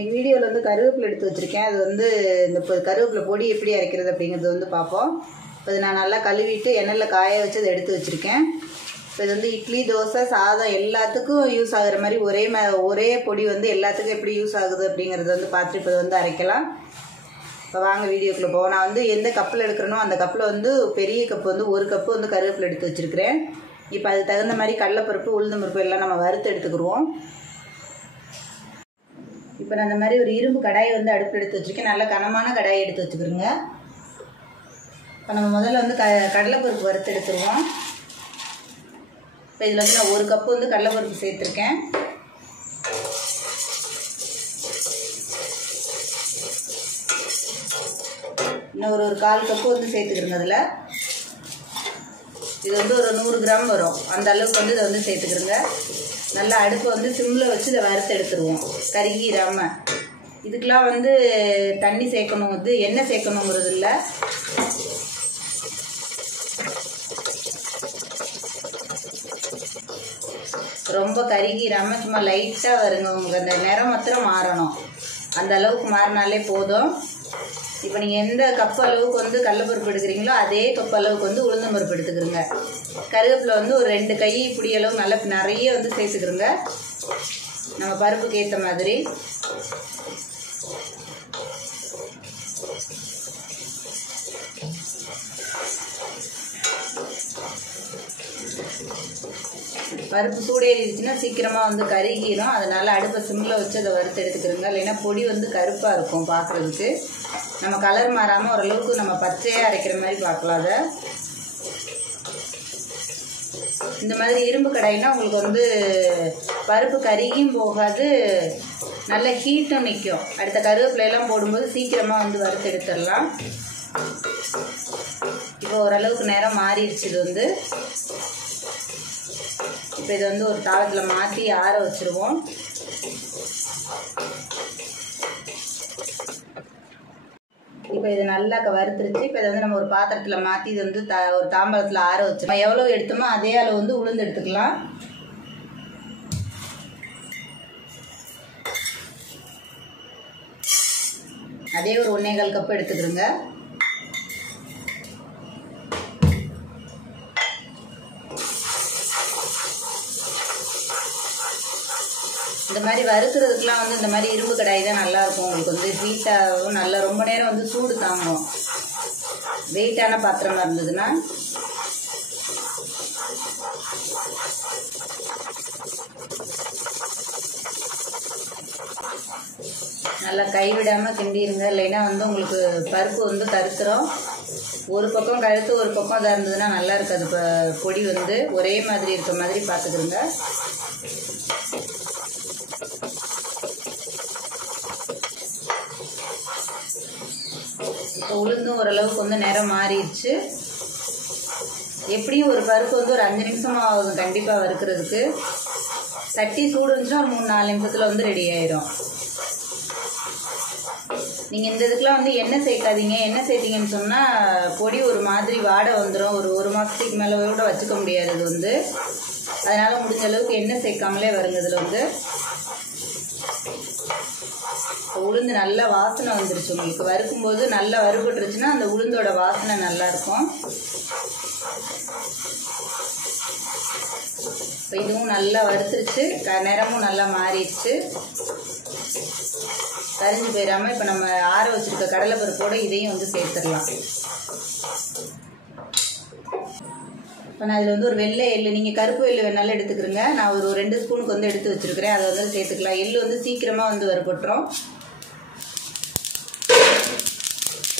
இன்னைக்கு வீடியோவில் வந்து கருவேப்பிலை எடுத்து வச்சுருக்கேன். அது வந்து இந்த கருவேப்பிலை பொடி எப்படி அரைக்கிறது அப்படிங்கிறது வந்து பார்ப்போம். இப்போ இது நான் நல்லா கழுவிட்டு எண்ணெயில் காய வச்சு அதை எடுத்து வச்சுருக்கேன். இப்போ இது வந்து இட்லி, தோசை, சாதம் எல்லாத்துக்கும் யூஸ் ஆகுற மாதிரி ஒரே பொடி வந்து எல்லாத்துக்கும் எப்படி யூஸ் ஆகுது அப்படிங்கிறது வந்து பார்த்துட்டு இப்போ வந்து அரைக்கலாம். இப்போ வாங்க வீடியோக்குள்ளே போவோம். நான் வந்து எந்த கப்பில் எடுக்கிறேனோ அந்த கப்பில் வந்து பெரிய கப்பு வந்து 1 கப்பு வந்து கருவேப்பிலை எடுத்து வச்சுருக்கிறேன். இப்போ அதுக்கு தகுந்த மாதிரி கடலைப்பருப்பு, உளுந்தம் பருப்பு எல்லாம் நம்ம வறுத்து எடுத்துக்கிடுவோம். இப்போ நான் அந்த மாதிரி ஒரு இரும்பு கடாயை வந்து அடுப்பில் எடுத்து வச்சுருக்கேன். நல்ல கனமான கடாயை எடுத்து வச்சுக்கிறோங்க. இப்போ நம்ம முதல்ல வந்து கடலைப்பருப்பு வறுத்து எடுத்துருவோம். இப்போ இதில் வந்து நான் 1 கப்பு வந்து கடலைப்பருப்பு சேர்த்துருக்கேன். இன்னும் ஒரு 1/4 கப்பு வந்து சேர்த்துக்கிறோங்க. அதில் இது வந்து ஒரு 100 கிராம் வரும். அந்த அளவுக்கு வந்து இதை வந்து சேர்த்துக்கிறோங்க. நல்லா அடுப்பை வந்து சிம்மில் வச்சு இதை வறுத்து எடுத்துருவோம், கருகிராமல். இதுக்கெலாம் வந்து தண்ணி சேர்க்கணும், வந்து எண்ணெய் சேர்க்கணுங்கிறது இல்லை. ரொம்ப கருகிராமல் சும்மா லைட்டாக வருங்க. உங்களுக்கு அந்த நிறம் மாத்திரம் மாறணும், அந்த அளவுக்கு மாறினாலே போதும். இப்போ நீங்கள் எந்த கப்பு அளவுக்கு வந்து கடலைப்பருப்பு எடுக்கிறீங்களோ அதே கப்பு அளவுக்கு வந்து உளுந்தம் பருப்பு எடுத்துக்கிறோங்க. கருவேப்பிலை வந்து ஒரு 2 கை இப்படி அளவு நல்லா நிறைய வந்து சேர்த்துக்கிறோங்க, நம்ம பருப்புக்கு ஏற்ற மாதிரி. பருப்பு சூடேறிடுச்சுன்னா சீக்கிரமாக வந்து கருகிடும். அதனால் அடுப்பை சிம்மில் வச்சு அதை வறுத்து எடுத்துக்கிறோங்க. இல்லைன்னா பொடி வந்து கருப்பாக இருக்கும் பார்க்குறதுக்கு. நம்ம கலர் மாறாமல் ஓரளவுக்கு நம்ம பச்சையாக அரைக்கிற மாதிரி பார்க்கலாம். அதை இந்த மாதிரி இரும்பு கடாயினா உங்களுக்கு வந்து பருப்பு கருகியும் போகாது, நல்ல ஹீட்டும் நிற்கும். அடுத்த கருவேப்பிலையெல்லாம் போடும்போது சீக்கிரமாக வந்து வறுத்து எடுத்துடலாம். இப்போ ஓரளவுக்கு நேரம் மாறிடுச்சு. இது வந்து இப்போ இதை வந்து ஒரு தாளத்தில் மாற்றி ஆற வச்சுருவோம். இப்போ இது நல்லா வறுத்துருச்சு. இப்போ இதை வந்து நம்ம ஒரு பாத்திரத்தில் மாற்றி இது வந்து ஒரு தாம்பரத்தில் ஆற வச்சுருவோம். எவ்வளோ எடுத்தோமோ அதே அளவு வந்து உளுந்து எடுத்துக்கலாம். அதே ஒரு 1.25 கப்பு எடுத்துக்கிறோங்க. இந்த மாதிரி வறுக்கிறதுக்கெலாம் வந்து இந்த மாதிரி இரும்பு கடாய் தான் நல்லாயிருக்கும். உங்களுக்கு வந்து ஹீட்டாகவும் நல்லா ரொம்ப நேரம் வந்து சூடு தாங்கும். வெயிட்டான பாத்திரமாக இருந்ததுன்னா நல்லா கைவிடாமல் கிண்டிடுங்க. இல்லைன்னா வந்து உங்களுக்கு பருப்பு வந்து கருத்துரும். ஒரு பக்கம் கருத்து ஒரு பக்கம் இதாக இருந்ததுன்னா நல்லா இருக்காது. இப்போ பொடி வந்து ஒரே மாதிரி இருக்க மாதிரி பார்த்துக்கிறோங்க. இப்போ உளுந்தும் ஓரளவுக்கு வந்து நிறம் மாறிடுச்சு. எப்படியும் ஒரு பருப்பு வந்து ஒரு 5 நிமிஷமாக ஆகும் கண்டிப்பாக வறுக்கிறதுக்கு. சட்டி சூடு இருந்துச்சுன்னா ஒரு 3-4 நிமிஷத்தில் வந்து ரெடி ஆயிடும். நீங்கள் இந்த இதுக்கெலாம் வந்து எண்ணெய் சேர்க்காதீங்க. எண்ணெய் சேர்த்திங்கன்னு சொன்னால் பொடி ஒரு மாதிரி வாடை வந்துடும். ஒரு மாதத்துக்கு மேலே கூட வச்சுக்க முடியாது இது வந்து. அதனால் முடிஞ்ச அளவுக்கு எண்ணெய் சேர்க்காமலே வருங்க. இதில் வந்து உளுந்து நல்லா வாசனை வந்துருச்சு. உங்களுக்கு வறுக்கும்போது நல்லா வறுபட்டுருச்சுன்னா அந்த உளுந்தோட வாசனை நல்லாயிருக்கும். இப்போ இதுவும் நல்லா வறுத்துருச்சு, நிறமும் நல்லா மாறிடுச்சு, கரிஞ்சு போயிடாமல். இப்போ நம்ம ஆற வச்சுருக்க கடலைப்பருப்போடு இதையும் வந்து சேர்த்துடலாம். இப்போ நான் இதில் வந்து ஒரு வெள்ளை எள்ளு, நீங்கள் கருப்பு எள்ளு வேணாலும் எடுத்துக்கிறோங்க. நான் ஒரு 2 ஸ்பூனுக்கு வந்து எடுத்து வச்சுருக்கிறேன், அதை வந்து சேர்த்துக்கலாம். எள்ளு வந்து சீக்கிரமாக வந்து வறுபட்டுரும்.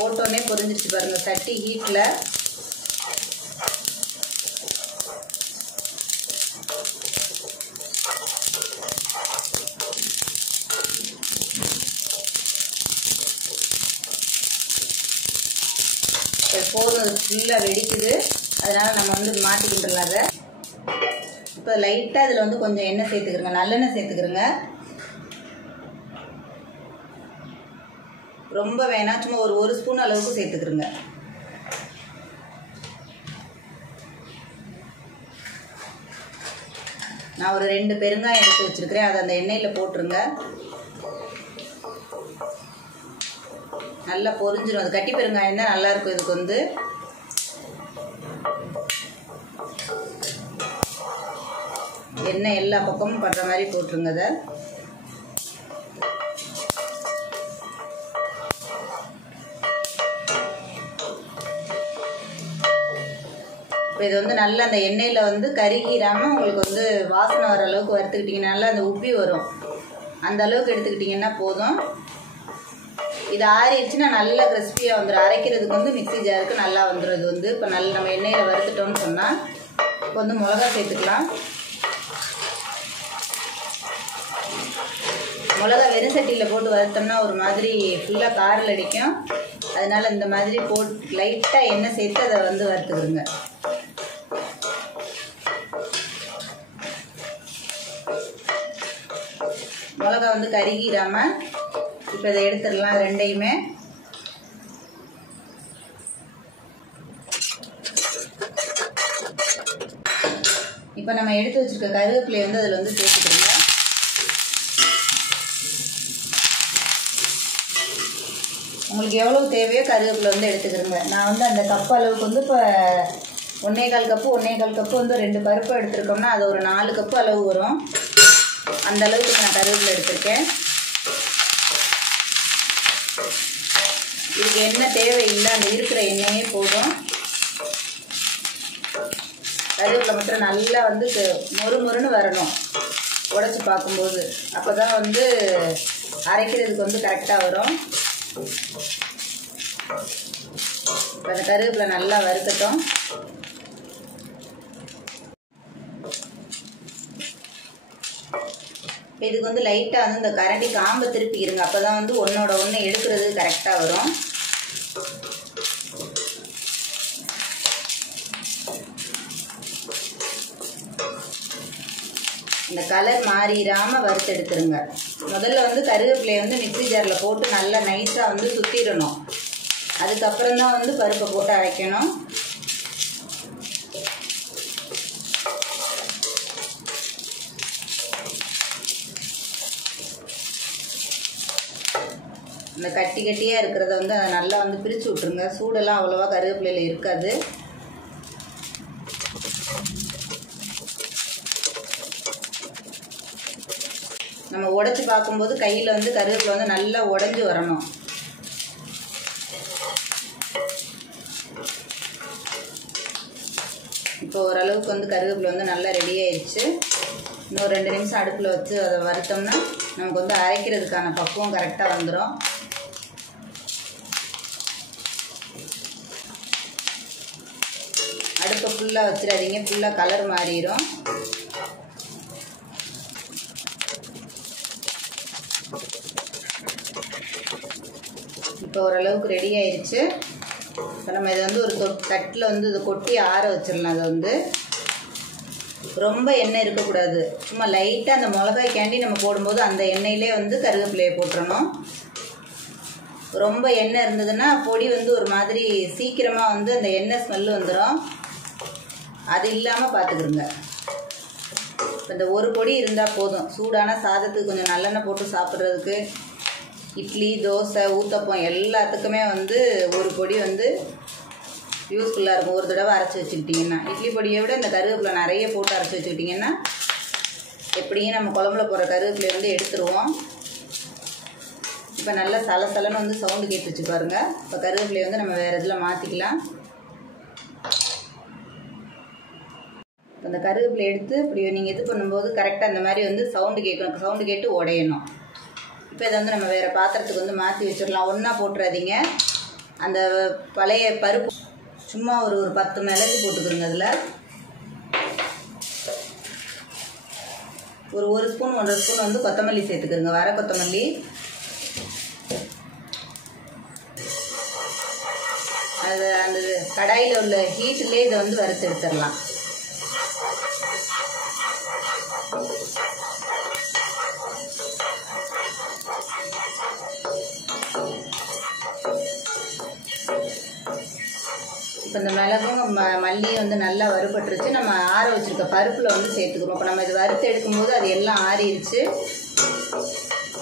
போட்டோன்னே பொரிஞ்சிருச்சு பாருங்கள் சட்டி ஹீட்டில். போதும், ஃபுல்லாக வெடிக்குது. அதனால் நம்ம வந்து மாட்டிக்கிட்டுலாம் அதை. இப்போ லைட்டாக இதில் வந்து கொஞ்சம் எண்ணெய் சேர்த்துக்கிறோங்க, நல்லெண்ணெய் சேர்த்துக்கிறோங்க. ரொம்ப வேணாம், சும்மா ஒரு ஸ்பூன் அளவுக்கு சேர்த்துக்கிறோங்க. நான் ஒரு 2 பெருங்காயம் எடுத்து வச்சுருக்கிறேன், அதை அந்த எண்ணெயில் போட்டுருங்க. நல்லா பொரிஞ்சிடும். அது கட்டி பெருங்காயம் தான் நல்லாயிருக்கும். இதுக்கு வந்து எண்ணெய் எல்லா பக்கமும் படுற மாதிரி போட்டுருங்க. அதை இப்போ இது வந்து நல்லா அந்த எண்ணெயில் வந்து கருகிராமல் உங்களுக்கு வந்து வாசனை வர அளவுக்கு வறுத்துக்கிட்டிங்கன்னா நல்லா அந்த உப்பி வரும். அந்த அளவுக்கு எடுத்துக்கிட்டிங்கன்னா போதும். இது ஆறிடுச்சுன்னா நல்லா கிறிஸ்பியாக வந்துடும். அரைக்கிறதுக்கு வந்து மிக்ஸி ஜாருக்கு நல்லா வந்துடும். இது வந்து இப்போ நல்லா நம்ம எண்ணெயில் வறுத்துட்டோம்னு சொன்னால் இப்போ வந்து மிளகா சேர்த்துக்கலாம். மிளகா வெறும் சட்டியில் போட்டு வறுத்தோம்னா ஒரு மாதிரி ஃபுல்லாக காரில் அடிக்கும். அதனால் இந்த மாதிரி போட்டு லைட்டாக எண்ணெய் சேர்த்து அதை வந்து வறுத்துக்கிடுங்க. மிளகா வந்து கருகிராமல் இப்போ இதை எடுத்துடலாம் ரெண்டையுமே. இப்போ நம்ம எடுத்து வச்சுருக்க கருவேப்பிலையை வந்து அதில் வந்து சேர்த்துக்கிடுங்க. உங்களுக்கு எவ்வளோ தேவையோ கருவேப்பிலை வந்து எடுத்துக்கிறோங்க. நான் வந்து அந்த கப்பு அளவுக்கு வந்து இப்போ 1.25 கப்பு வந்து 2 பருப்பு எடுத்துருக்கோம்னா அது ஒரு 4 கப்பு அளவு வரும். அந்த அளவுக்கு நான் கருவேப்பிலை எடுத்திருக்கேன். இதுக்கு எண்ணெய் தேவையில்லை, அந்த இருக்கிற எண்ணெயே போதும். கருவேப்பிலை மட்டும் நல்லா வந்து மொறுமொறுன்னு வரணும் உடைச்சி பார்க்கும்போது. அப்போ தான் வந்து அரைக்கிறதுக்கு வந்து கரெக்டாக வரும். இப்போ அந்த கருவேப்பிலை நல்லா வறுக்கட்டும். இதுக்கு வந்து லைட்டாக வந்து இந்த கரண்டி காம்பை திருப்பிக்கிறங்க. அப்போ தான் வந்து ஒன்றோட ஒன்று எடுக்கிறது கரெக்டாக வரும். இந்த கலர் மாறிடாமல் வறுத்து எடுத்துருங்க. முதல்ல வந்து கருவேப்பிலையை வந்து மிக்ஸி ஜாரில் போட்டு நல்லா நைஸாக வந்து சுற்றிடணும். அதுக்கப்புறம் தான் வந்து பருப்பை போட்டு அரைக்கணும். இந்த கட்டி கட்டியாக இருக்கிறத வந்து அதை நல்லா வந்து பிரித்து விட்ருங்க. சூடெல்லாம் அவ்வளோவா கருவேப்பிலையில் இருக்காது. நம்ம உடைச்சி பார்க்கும்போது கையில் வந்து கருவேப்பிலை வந்து நல்லா உடைஞ்சி வரணும். இப்போ ஓரளவுக்கு வந்து கருவேப்பிலை வந்து நல்லா ரெடி ஆயிடுச்சு. இன்னொரு 2 நிமிஷம் அடுப்பில் வச்சு அதை வறுத்தோம்னா நமக்கு வந்து அரைக்கிறதுக்கான பக்குவம் கரெக்டாக வந்துடும். அடுப்பை ஃபுல்லாக வச்சிடாதீங்க, ஃபுல்லாக கலர் மாறிடும். இப்போ ஓரளவுக்கு ரெடி ஆயிடுச்சு. இப்போ நம்ம இதை வந்து ஒரு தட்டில் வந்து இதை கொட்டி ஆற வச்சிடலாம். அதை வந்து ரொம்ப எண்ணெய் இருக்கக்கூடாது. சும்மா லைட்டாக அந்த மிளகாய் கேண்டி நம்ம போடும்போது அந்த எண்ணெயிலே வந்து கருவேப்பிலையை போட்டுறணும். ரொம்ப எண்ணெய் இருந்ததுன்னா பொடி வந்து ஒரு மாதிரி சீக்கிரமாக வந்து அந்த எண்ணெய் ஸ்மெல்லு வந்துடும். அது இல்லாமல் பார்த்துக்கிடுங்க. இப்போ இந்த ஒரு பொடி இருந்தால் போதும். சூடான சாதத்துக்கு கொஞ்சம் நல்லெண்ணெய் போட்டு சாப்பிட்றதுக்கு, இட்லி, தோசை, ஊத்தப்பம் எல்லாத்துக்குமே வந்து ஒரு பொடி வந்து யூஸ்ஃபுல்லாக இருக்கும். ஒரு தடவை அரைச்சி வச்சுக்கிட்டிங்கன்னா இட்லி பொடியை விட இந்த கருவேப்பிலை நிறைய போட்டு அரைச்சி வச்சுக்கிட்டிங்கன்னா எப்படியும் நம்ம குழம்புல போகிற கருவேப்பிலையை வந்து எடுத்துருவோம். இப்போ நல்லா சலசலன்னு வந்து சவுண்டு கேட்டுச்சு பாருங்கள். இப்போ கருவேப்பிலையை வந்து நம்ம வேறு இதில் மாற்றிக்கலாம். அந்த கருவேப்பிலை எடுத்து இப்படி நீங்கள் இது பண்ணும்போது கரெக்டாக அந்த மாதிரி வந்து சவுண்டு கேட்கணும். சவுண்டு கேட்டு உடையணும். இப்போ இதை வந்து நம்ம வேறு பாத்திரத்துக்கு வந்து மாற்றி வச்சிடலாம். ஒன்றா போட்டுறாதீங்க. அந்த பழைய பருப்பு சும்மா ஒரு 10 மிளகு போட்டுக்கிறோங்க. அதில் ஒரு 1 ஸ்பூன் 1.5 ஸ்பூன் வந்து கொத்தமல்லி சேர்த்துக்கிறோங்க. வர கொத்தமல்லி. அது அந்த கடாயில் உள்ள ஹீட்டிலே இதை வந்து வறுத்து எடுத்துடலாம். இப்போ இந்த மிளகும் மல்லியும் வந்து நல்லா வறுபட்டுருச்சு. நம்ம ஆற வச்சுருக்க பருப்பில் வந்து சேர்த்துக்கிறோம். இப்போ நம்ம இது வறுத்து எடுக்கும்போது அது எல்லாம் ஆறிடுச்சு.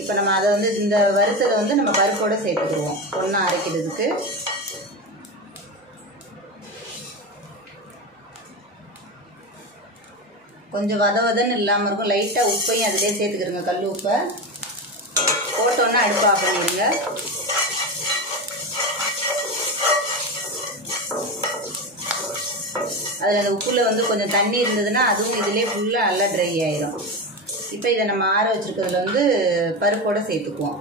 இப்போ நம்ம அதை வந்து இந்த வறுத்ததை வந்து நம்ம பருப்போடு சேர்த்துக்குருவோம் ஒன்றா அரைக்கிறதுக்கு. கொஞ்சம் வதன்னு இல்லாமல் இருக்கும். லைட்டாக உப்பையும் அதிலே சேர்த்துக்கிறோங்க. கல் உப்பை போட்டோன்னா அடுப்பு ஆஃப் பண்ணிடுங்க. அதில் அந்த உப்புல வந்து கொஞ்சம் தண்ணி இருந்ததுன்னா அதுவும் இதிலே ஃபுல்லாக நல்லா ட்ரை ஆயிரும். இப்போ இதை நம்ம ஆற வச்சுருக்கிறதுல வந்து பருப்போடு சேர்த்துக்குவோம்.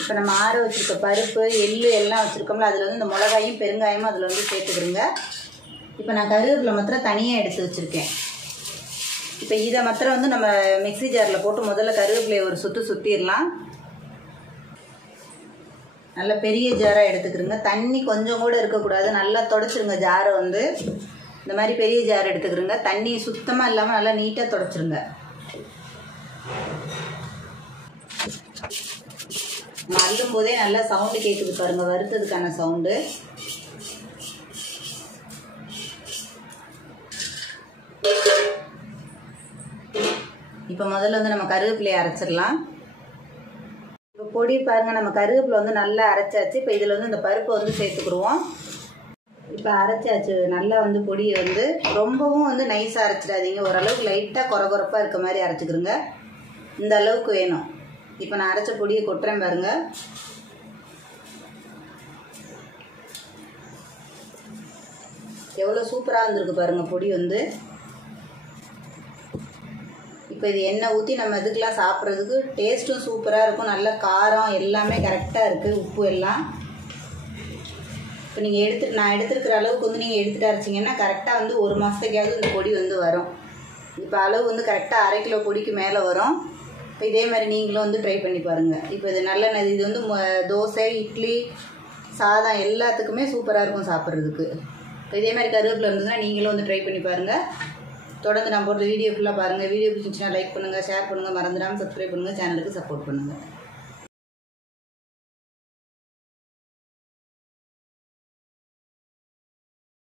இப்போ நம்ம ஆற வச்சுருக்க பருப்பு எள்ளு எல்லாம் வச்சுருக்கோம்ல, அதில் வந்து இந்த மிளகாயும் பெருங்காயமும் அதில் வந்து சேர்த்துக்கிறோங்க. இப்போ நான் கருவேப்பிலை மாத்திரம் தனியாக எடுத்து வச்சுருக்கேன். இப்போ இதை மாத்திரம் வந்து நம்ம மிக்ஸி ஜாரில் போட்டு முதல்ல கருவேப்பிலையை ஒரு சுற்றிடலாம். நல்லா பெரிய ஜாராக எடுத்துக்கிறோங்க. தண்ணி கொஞ்சம் கூட இருக்கக்கூடாது. நல்லா தொடச்சிருங்க ஜாரை வந்து. இந்த மாதிரி பெரிய ஜார் எடுத்துக்கிறோங்க. தண்ணி சுத்தமாக இல்லாமல் நல்லா நீட்டாக தொடச்சிருங்க. அள்ளும் போதே நல்லா சவுண்டு கேட்குது பாருங்கள், வறுத்ததுக்கான சவுண்டு. இப்போ முதல்ல வந்து நம்ம கருவேப்பிலையை அரைச்சிடலாம். இப்போ பொடி பாருங்கள், நம்ம கருவேப்பிலை வந்து நல்லா அரைச்சாச்சு. இப்போ இதில் வந்து இந்த பருப்பை வந்து சேர்த்துக்குருவோம். இப்போ அரைச்சாச்சு நல்லா வந்து பொடியை வந்து ரொம்பவும் வந்து நைஸாக அரைச்சிடாதீங்க. ஓரளவுக்கு லைட்டாக கொரகொரப்பாக இருக்க மாதிரி அரைச்சிக்கிறோங்க. இந்த அளவுக்கு வேணும். இப்போ நான் அரைச்ச பொடியை கொட்டுறேன் பாருங்கள். எவ்வளோ சூப்பராக இருந்திருக்கு பாருங்கள் பொடி வந்து. இப்போ இது எண்ணெய் ஊற்றி நம்ம இதுக்கெலாம் சாப்பிட்றதுக்கு டேஸ்ட்டும் சூப்பராக இருக்கும். நல்ல காரம் எல்லாமே கரெக்டாக இருக்குது, உப்பு எல்லாம். இப்போ நீங்கள் நான் எடுத்துருக்கிற அளவுக்கு வந்து நீங்கள் எடுத்துகிட்டு அரைச்சிங்கன்னா கரெக்டாக வந்து 1 மாதத்துக்காவது இந்த பொடி வந்து வரும். இப்போ அளவு வந்து கரெக்டாக 1/2 கிலோ பொடிக்கு மேலே வரும். இப்போ இதே மாதிரி நீங்களும் வந்து ட்ரை பண்ணி பாருங்கள். இப்போ இது நல்ல இது வந்து தோசை, இட்லி, சாதம் எல்லாத்துக்குமே சூப்பராக இருக்கும் சாப்பிட்றதுக்கு. இப்போ இதே மாதிரி கருவேப்பிலை இருந்ததுன்னா நீங்களும் வந்து ட்ரை பண்ணி பாருங்கள். தொடர்ந்து நான் போடுற வீடியோ ஃபுல்லாக பாருங்கள். வீடியோ பிடிச்சிருந்துச்சுன்னா லைக் பண்ணுங்கள், ஷேர் பண்ணுங்கள், மறந்துடாமல் சப்ஸ்கிரைப் பண்ணுங்கள், சேனலுக்கு சப்போர்ட் பண்ணுங்கள்.